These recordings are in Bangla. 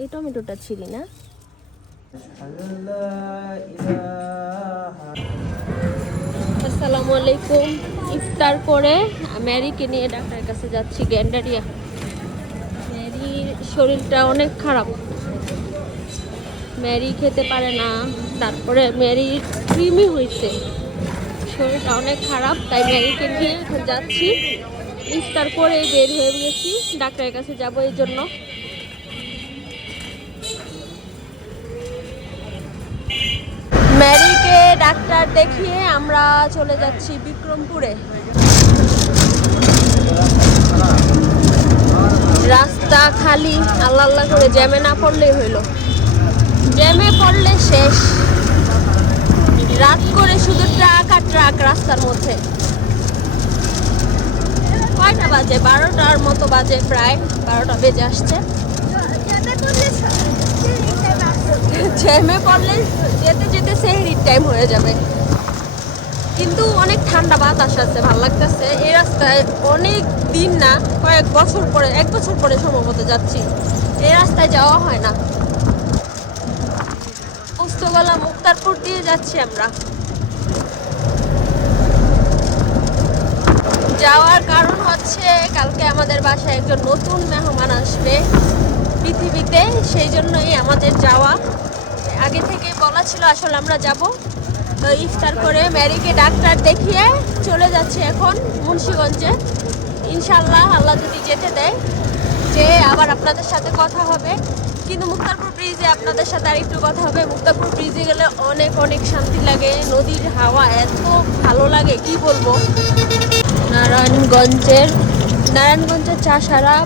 এই টমেটোটা ছিলি না। আসসালামু আলাইকুম। ইফতার করে ম্যারিকে নিয়ে ডাক্তারের কাছে যাচ্ছি, গ্যান্ডারিয়া। ম্যারির শরীরটা অনেক খারাপ, ম্যারি খেতে পারে না, তারপরে ম্যারির কৃমি হয়েছে, শরীরটা অনেক খারাপ, তাই ম্যারিকে নিয়ে এখন যাচ্ছি। ইফতার করে বের হয়ে গেছি, ডাক্তারের কাছে যাব এই জন্য। ম্যারিকে ডাক্তার দেখিয়ে আমরা চলে যাচ্ছি বিক্রমপুরে। রাস্তা খালি, আল্লাহ আল্লাহ করে, জ্যামে না পড়লেই হইল। জ্যামে পড়লে শেষ, রাত করে শুধু ট্রাক আর ট্রাক রাস্তার মধ্যে। কয়টা বাজে? 12টার মতো বাজে, প্রায় 12টা বেজে আসছে। জ্যামে পড়লে যেতে যেতে সেহরির টাইম হয়ে যাবে। কিন্তু অনেক ঠান্ডা বাতাস আছে, ভালো লাগতেছে। এই রাস্তায় অনেক দিন না, কয়েক বছর পরে, 1 বছর পরে সম্ভবত যাচ্ছি। এই রাস্তায় যাওয়া হয় না। পোস্তগোলা মুক্তারপুর দিয়ে যাচ্ছি আমরা। যাওয়ার কারণ হচ্ছে কালকে আমাদের বাসায় একজন নতুন মেহমান আসবে পৃথিবীতে, সেই জন্যই আমাদের যাওয়া। আগে থেকে বলা ছিল আসলে আমরা যাব। তো ইফতার করে ম্যারিকে ডাক্তার দেখিয়ে চলে যাচ্ছে এখন মুন্সিগঞ্জে। ইনশাল্লাহ আল্লাহ যদি যেতে দেয়, যে আবার আপনাদের সাথে কথা হবে। কিন্তু মুক্তারপুর ব্রিজে আপনাদের সাথে আর একটু কথা হবে। মুক্তারপুর ব্রিজে গেলে অনেক অনেক শান্তি লাগে, নদীর হাওয়া এত ভালো লাগে কি বলবো। নারায়ণগঞ্জের চাষারা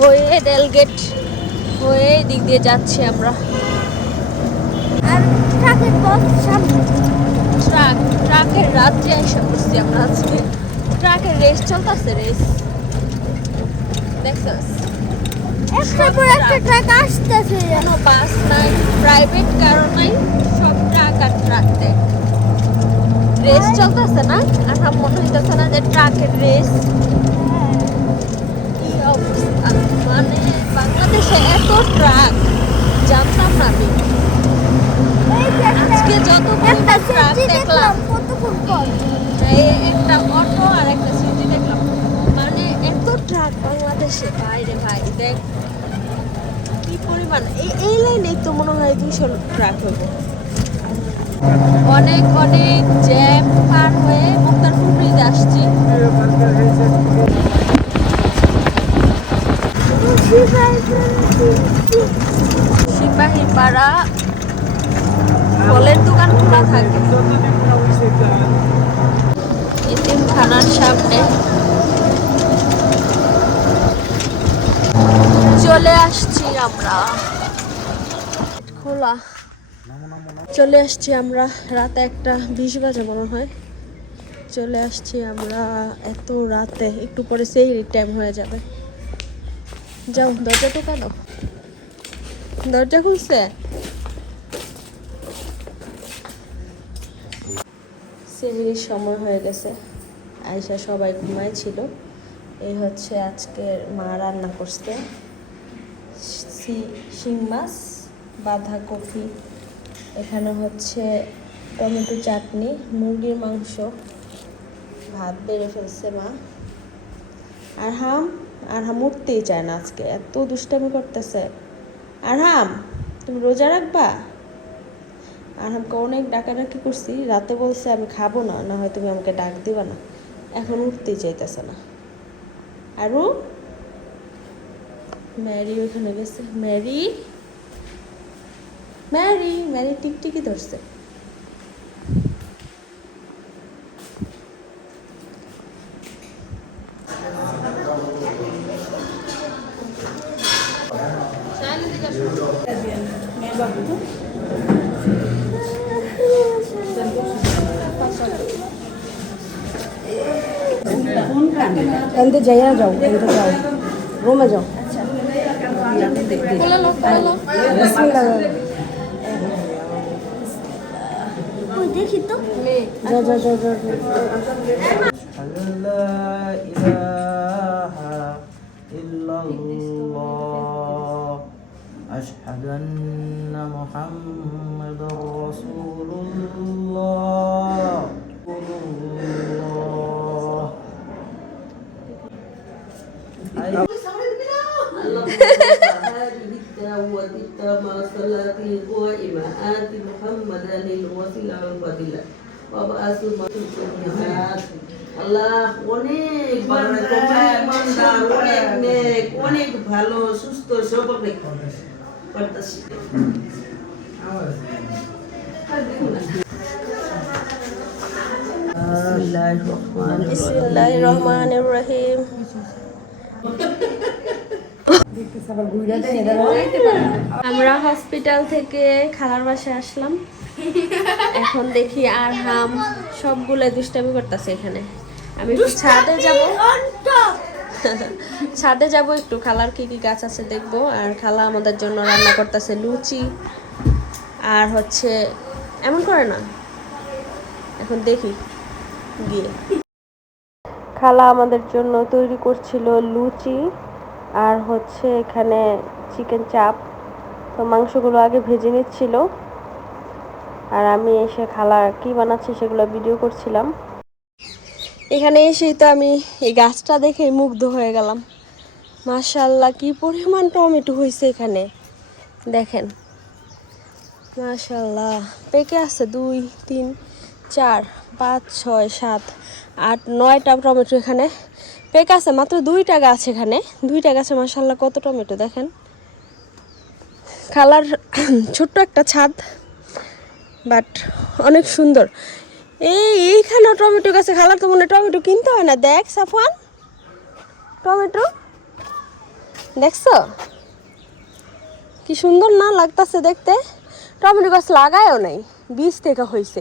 হয়ে রেলগেট হয়ে দিক দিয়ে যাচ্ছি আমরা। ট্রাকের রাত্রে এসে বসছি আমরা আজকে। ট্রাকের রেস চলতেছে, রেস দেখছস? একটা পর একটা ট্রাক আসতেছে, কোনো বাস নাই, প্রাইভেট কারও নাই, সব ট্রাক আর ট্রাক। দেখ রেস চলতেছে না, আর মনে হইতেছে না যে ট্রাকের রেস। কি অবস্থা, মানে বাংলাদেশে এত ট্রাক জানতাম না আমি। আজকে যতগুলো ট্রাক দেখলাম, কতক্ষণ পর একটা অটো আর একটা সিটি দেখলাম, মানে এত ট্রাক বাংলাদেশে। বাইরে ভাই দেখ কি পরিমাণ। এই লাইনে তো মনে হয় 200 ট্রাক হবে। অনেক অনেক জ্যাম পার হয়ে মুক্তারপুর ব্রিজে আসছি। সিপাহী পাড়া ফলের দোকান খোলা থাকে এতিমখানার সামনে। চলে আসছি আমরা, খোলা। চলে আসছি আমরা, রাতে 1:20 বাজে মনে হয়। চলে আসছি আমরা এত রাতে, একটু পরে সেহরির টাইম হয়ে যাবে। যাও দরজা টোকানো, দরজা খুলছে। সেহরির সময় হয়ে গেছে, আয়সা সবাই ঘুমাইছিল। এই হচ্ছে আজকের মা রান্না করছে, শিং মাছ, বাঁধাকপি, এখানে হচ্ছে টমেটো চাটনি, মুরগির মাংস, ভাত বেড়ে ফেলছে মা। আরহাম উঠতেই চায় না, আজকে এত দুষ্টামি করতেছে। আরহাম তুমি রোজা রাখবা? আরহামকে অনেক ডাকাডাকি করছি, রাতে বলছে আমি খাবো না, না হয় তুমি আমাকে ডাক দিবা না। এখন উঠতেই চাইতেছে না। আরু ম্যারি ওইখানে গেছে। ম্যারি ম্যারি ম্যারি টিকটিকি ধরছে। एंदे जाया जाओ, एंदे जाओ, रूम में जाओ। बिस्मिल्लाह। দেখি তো। जा जा जा जा। أشهد أن محمد رسول الله. আল্লাহ অনেক অনেক ভালো সুস্থ সবল করতেছি। বিসমিল্লাহির রহমানির রহিম। আমরা হসপিটাল থেকে খালার বাসায় আসলাম। এখন দেখি আর হাম সবগুলো দুষ্টামি করতেছে এখানে। আমি একটু ছাদে যাব, ছাদে যাব একটু খালার কি কি গাছ আছে দেখবো। আর খালা আমাদের জন্য রান্না করতেছে লুচি আর হচ্ছে এমন করে না, এখন দেখি গিয়ে। খালা আমাদের জন্য তৈরি করছিল লুচি আর হচ্ছে এখানে চিকেন চাপ। তো মাংসগুলো আগে ভেজে নিচ্ছিল আর আমি এসে খালা কি বানাচ্ছে সেগুলো ভিডিও করছিলাম। এখানে এসেই তো আমি এই গাছটা দেখে মুগ্ধ হয়ে গেলাম। মাশাআল্লাহ কি পরিমাণ টমেটো হয়েছে এখানে দেখেন। মাশাআল্লাহ পেকে আছে 2 3 4 5 6 7 8 9টা টমেটো এখানে পেকে আছে। মাত্র 2টা গাছ, এখানে 2টা গাছে মাশাআল্লাহ কত টমেটো দেখেন। খালার ছোট্ট একটা ছাদ, বাট অনেক সুন্দর। এইখানে টমেটো গাছে খালার তো মনে টমেটো কিনতে হয় না। দেখ সাফওয়ান, টমেটো দেখছো কি সুন্দর না লাগতেছে দেখতে। টমেটো গাছ লাগায়ও নাই, বীজ থেকে হয়েছে।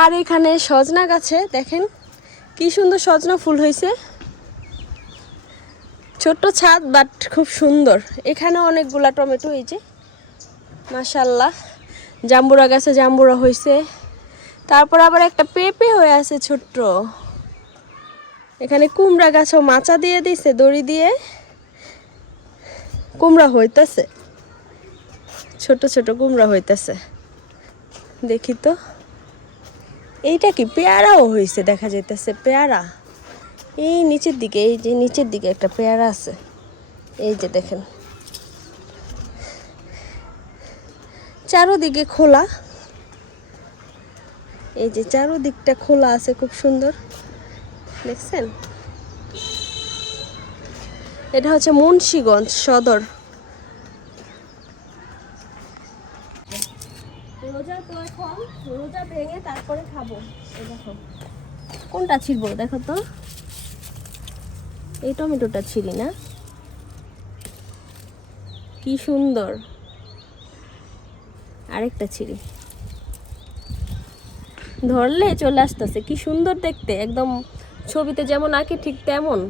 আর এখানে সজনা গাছে দেখেন কি সুন্দর সজনা ফুল হয়েছে। ছোট্ট ছাদ বাট খুব সুন্দর। এখানে অনেকগুলা টমেটো, এই যে মাশাআল্লাহ। জাম্বুরা গাছে জাম্বুরা হয়েছে। তারপর আবার একটা পেঁপে হয়ে আছে ছোট্ট। এখানে কুমড়া গাছও মাচা দিয়ে দিছে দড়ি দিয়ে, কুমড়া হইতেছে, ছোট ছোট কুমড়া হইতেছে। দেখি তো এইটা কি পেয়ারাও হয়েছে দেখা যাইতেছে। পেয়ারা এই নিচের দিকে, এই যে নিচের দিকে একটা পেয়ারা আছে, এই যে দেখেন। চারোদিকে খোলা, এই যে চারোদিকটা খোলা আছে, খুব সুন্দর দেখছেন। এটা হচ্ছে মুন্সিগঞ্জ সদর। রোজার পর ফল, রোজা ভেঙে তারপরে খাবো। এই দেখো কোনটা ছিড়বো দেখো তো। এই টমেটোটা ছিঁড়ি না, কি সুন্দর। আরেকটা ছিঁড়ি, ধরলে চলে আসতেছে। কি সুন্দর দেখতে, একদম ছবিতে যেমন আঁকি ঠিক তেমন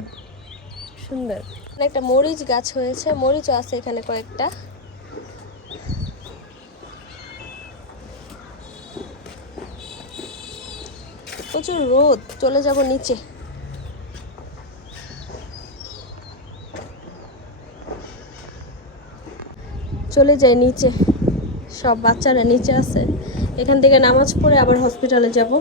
সুন্দর। একটা মরিচ গাছ হয়েছে, মরিচও আছে এখানে কয়েকটা। প্রচুর রোদ, চলে যাব নিচে। চলে যাই নিচে, সব বাচ্চারা নিচে আছে। এখান থেকে নামাজ পড়ে আবার হসপিটালে যাব।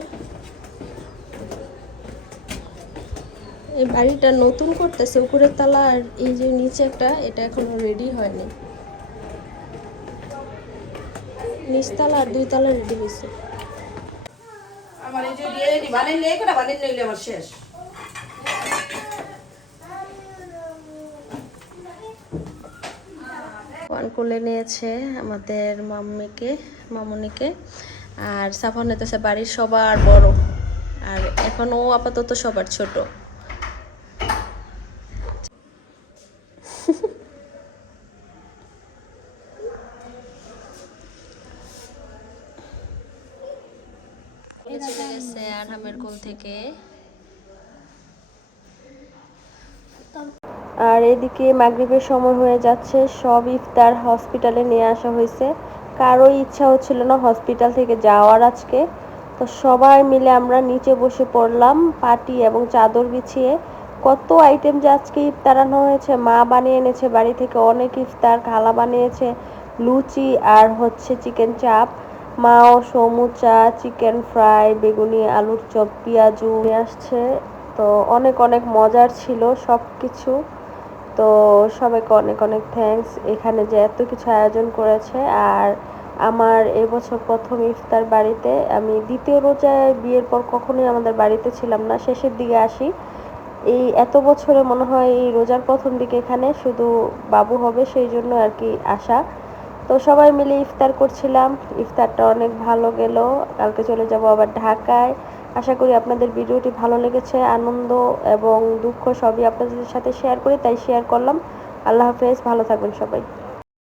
এই বাড়িটা নতুন করতেছে, উপরের তলা আর এই যে নিচে একটা, এটা এখনো রেডি হয়নি। নিচতলা আর 2 তলা রেডি হয়েছে। আমার এই যে দিয়ে বানিয়ে নেই কোটা বানিয়ে নিলে আমার শেষ। কোলে নিয়েছে আমাদের মামুনিকে। আর সাফন হইতেছে বাড়ির সবার বড়, আর এখন ও আপাতত সবার ছোট। চলে গেছে আরহামের কোল থেকে। আর এদিকে মাগরিবের সময় হয়ে যাচ্ছে, সব ইফতার হসপিটালে নিয়ে আসা হয়েছে। কারো ইচ্ছা হচ্ছিল না হসপিটাল থেকে যাওয়ার আজকে, তো সবাই মিলে আমরা নিচে বসে পড়লাম পাটি এবং চাদর বিছিয়ে। কত আইটেম যে আজকে ইফতার আনা হয়েছে, মা বানিয়ে এনেছে বাড়ি থেকে অনেক ইফতার, খালা বানিয়েছে লুচি আর হচ্ছে চিকেন চাপ, মাও সমুচা, চিকেন ফ্রাই, বেগুনি, আলুর চপ, পেঁয়াজু নিয়ে আসছে। তো অনেক অনেক মজার ছিল সব কিছু। তো সবাইকে অনেক অনেক থ্যাঙ্কস এখানে যে এত কিছু আয়োজন করেছে। আর আমার এবছর প্রথম ইফতার বাড়িতে, আমি দ্বিতীয় রোজায় বিয়ের পর কখনোই আমাদের বাড়িতে ছিলাম না, শেষের দিকে আসি। এই এত বছরে মনে হয় এই রোজার প্রথম দিকে এখানে শুধু বাবু হবে, সেই জন্য আর কি আসা। তো সবাই মিলে ইফতার করছিলাম, ইফতারটা অনেক ভালো গেল। কালকে চলে যাব আবার ঢাকায়। আশা করি আপনাদের ভিডিওটি ভালো লেগেছে, আনন্দ এবং দুঃখ সবই আপনাদের সাথে শেয়ার করি, তাই শেয়ার করলাম। আল্লাহ হাফেজ, ভালো থাকবেন সবাই।